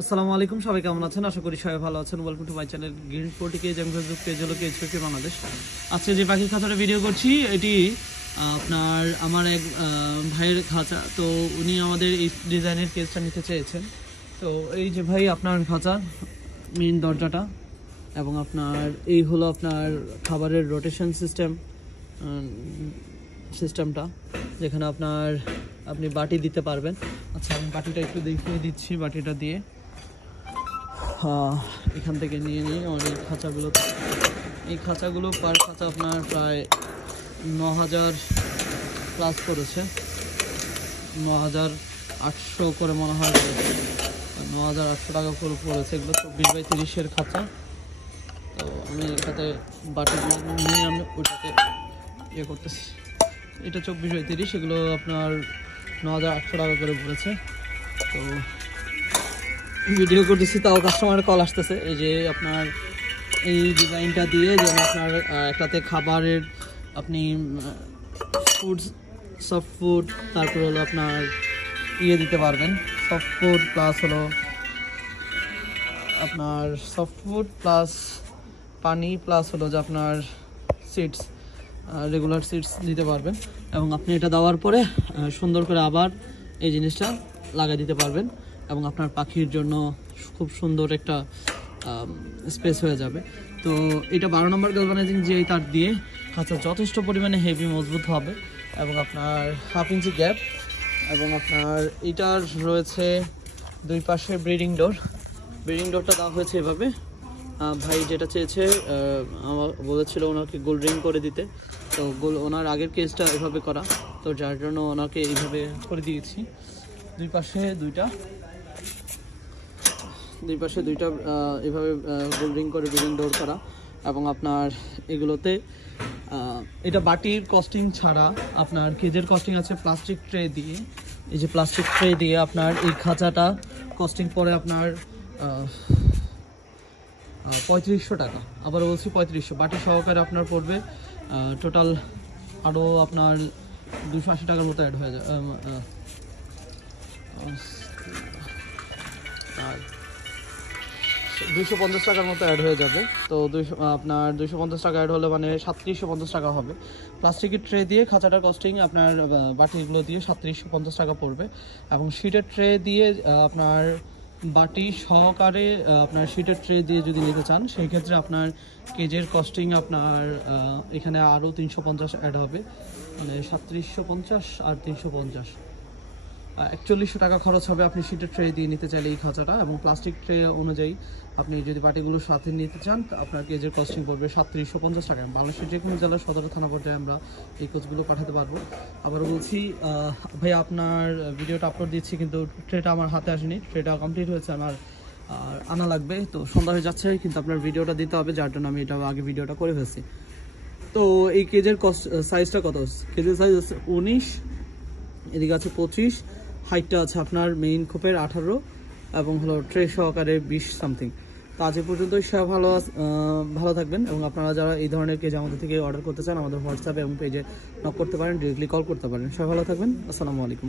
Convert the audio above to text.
আসসালামু আলাইকুম, সবাই কেমন আছেন? আশা করি সবাই ভালো আছেন। Welcome to my channel green ফোর্টিকে ফেসবুক পেজ হলো কেএচপি বাংলাদেশ। আজকে যে পাখির খাঁচাটা ভিডিও করছি এটি আপনার আমার এক ভাইয়ের খাঁচা। তো উনি আমাদের এই ডিজাইনের কেসটা নিতে চেয়েছেন। তো এই যে ভাই আপনার খাঁচার মেইন দরজাটা এবং আপনার এই হলো আপনার খাবারের রোটেশন সিস্টেমটা, যেখানে আপনি বাটি দিতে পারবেন। আচ্ছা, আমি বাটিটা একটু দেখিয়ে দিচ্ছি। বাটিটা দিয়ে এখান থেকে নিয়ে অনেক এই খাঁচাগুলো পার খাঁচা আপনার প্রায় ৯,০০০ প্লাস করেছে। ৯,৮০০ করে মনে হয়, ৯,৮০০ টাকা করে পড়েছে। এগুলো ২৪x৩০-এর খাঁচা। তো আমি এটাতে বাটিগুলো নিয়ে আমি ওইটাতে ইয়ে করতেছি। এটা ২৪x৩০, এগুলো আপনার ৯,৮০০ টাকা করে পড়েছে। তো ভিডিও করতেছি, তাও কাস্টমারের কল আসতেছে। এই যে আপনার এই ডিজাইনটা দিয়ে যেন আপনার একটাতে খাবারের আপনি সফট ফুড, তারপর হলো আপনার দিতে পারবেন। সফট ফুড প্লাস হলো আপনার সফট ফুড প্লাস পানি প্লাস হলো যে আপনার সিডস, রেগুলার সিডস দিতে পারবেন। এবং আপনি এটা দেওয়ার পরে সুন্দর করে আবার এই জিনিসটা লাগাই দিতে পারবেন এবং আপনার পাখির জন্য খুব সুন্দর একটা স্পেস হয়ে যাবে। তো এটা 12 নম্বর গ্যালভানাইজিং যে তার দিয়ে খাঁচা যথেষ্ট পরিমাণে হেভি মজবুত হবে এবং আপনার 1/2 ইঞ্চি গ্যাপ, এবং আপনার এটার রয়েছে দুই পাশে ব্রিডিং ডোরটা দেওয়া হয়েছে এভাবে। ভাই যেটা চেয়েছে আমার বলেছিল ওনাকে গোল্ড রিং করে দিতে। তো ওনার আগের কেসটা এভাবে করা, তো যার জন্য ওনাকে এইভাবে করে দিয়েছি। দুই পাশে দুইটা এভাবে গোল্ড রিং করে ব্রিডিং ডোর করা। এবং আপনার এগুলোতে এটা বাটির কস্টিং ছাড়া আপনার কেজের কস্টিং আছে প্লাস্টিক ট্রে দিয়ে। এই যে প্লাস্টিক ট্রে দিয়ে আপনার এই খাঁচাটা কস্টিং পড়ে আপনার ৩৫০০ টাকা। আবার বলছি ৩৫০০, বাটি সহকারে আপনার পড়বে টোটাল আরও আপনার ২৮০ টাকার মতো অ্যাড হয়ে যায়, ২৫০ টাকার মতো অ্যাড হয়ে যাবে। তো আপনার ২৫০ টাকা অ্যাড হলে মানে ৩৭৫০ টাকা হবে। প্লাস্টিকের ট্রে দিয়ে খাঁচাটার কস্টিং আপনার বাটিগুলো দিয়ে ৩৭৫০ টাকা পড়বে। এবং শিটের ট্রে দিয়ে আপনার বাটি সহকারে আপনার শিটের ট্রে দিয়ে যদি নিতে চান, সেই ক্ষেত্রে আপনার কেজের কস্টিং আপনার এখানে আরও ৩৫০ অ্যাড হবে, মানে ৩৭৫০ আর ৩৫০, ৪১০০ টাকা খরচ হবে আপনি শিটের ট্রে দিয়ে নিতে চাইলে এই খাঁচাটা। এবং প্লাস্টিক ট্রে অনুযায়ী আপনি যদি বাটিগুলো সাথে নিতে চান, আপনার কেজের কস্টিং পড়বে ৩৭৫০ টাকা। বাংলাদেশের যে কোনো জেলার সদর থানা পর্যায়ে আমরা এই কোচগুলো পাঠাতে পারবো। আবার বলছি ভাই, আপনার ভিডিওটা আপলোড দিচ্ছি কিন্তু ট্রেটা আমার হাতে আসেনি। ট্রেটা কমপ্লিট হয়েছে, আমার আনা লাগবে। তো সন্ধ্যা হয়ে যাচ্ছে, কিন্তু আপনার ভিডিওটা দিতে হবে, যার জন্য আমি এটা আগে ভিডিওটা করে ফেলছি। তো এই কেজের সাইজটা কত? কেজের সাইজ আছে 19, এদিকে আছে 25, হাইটটা আছে আপনার মেইন খোপের 18 এবং হলো ট্রে সহকারে 20 সামথিং। তো আজ পর্যন্তই। সব ভালো থাকবেন। এবং আপনারা যারা এই ধরনের কেজ আমাদের থেকে অর্ডার করতে চান, আমাদের হোয়াটসঅ্যাপে এবং পেজে নক করতে পারেন, ডিরেক্টলি কল করতে পারেন। সব ভালো থাকবেন। আসসালামু আলাইকুম।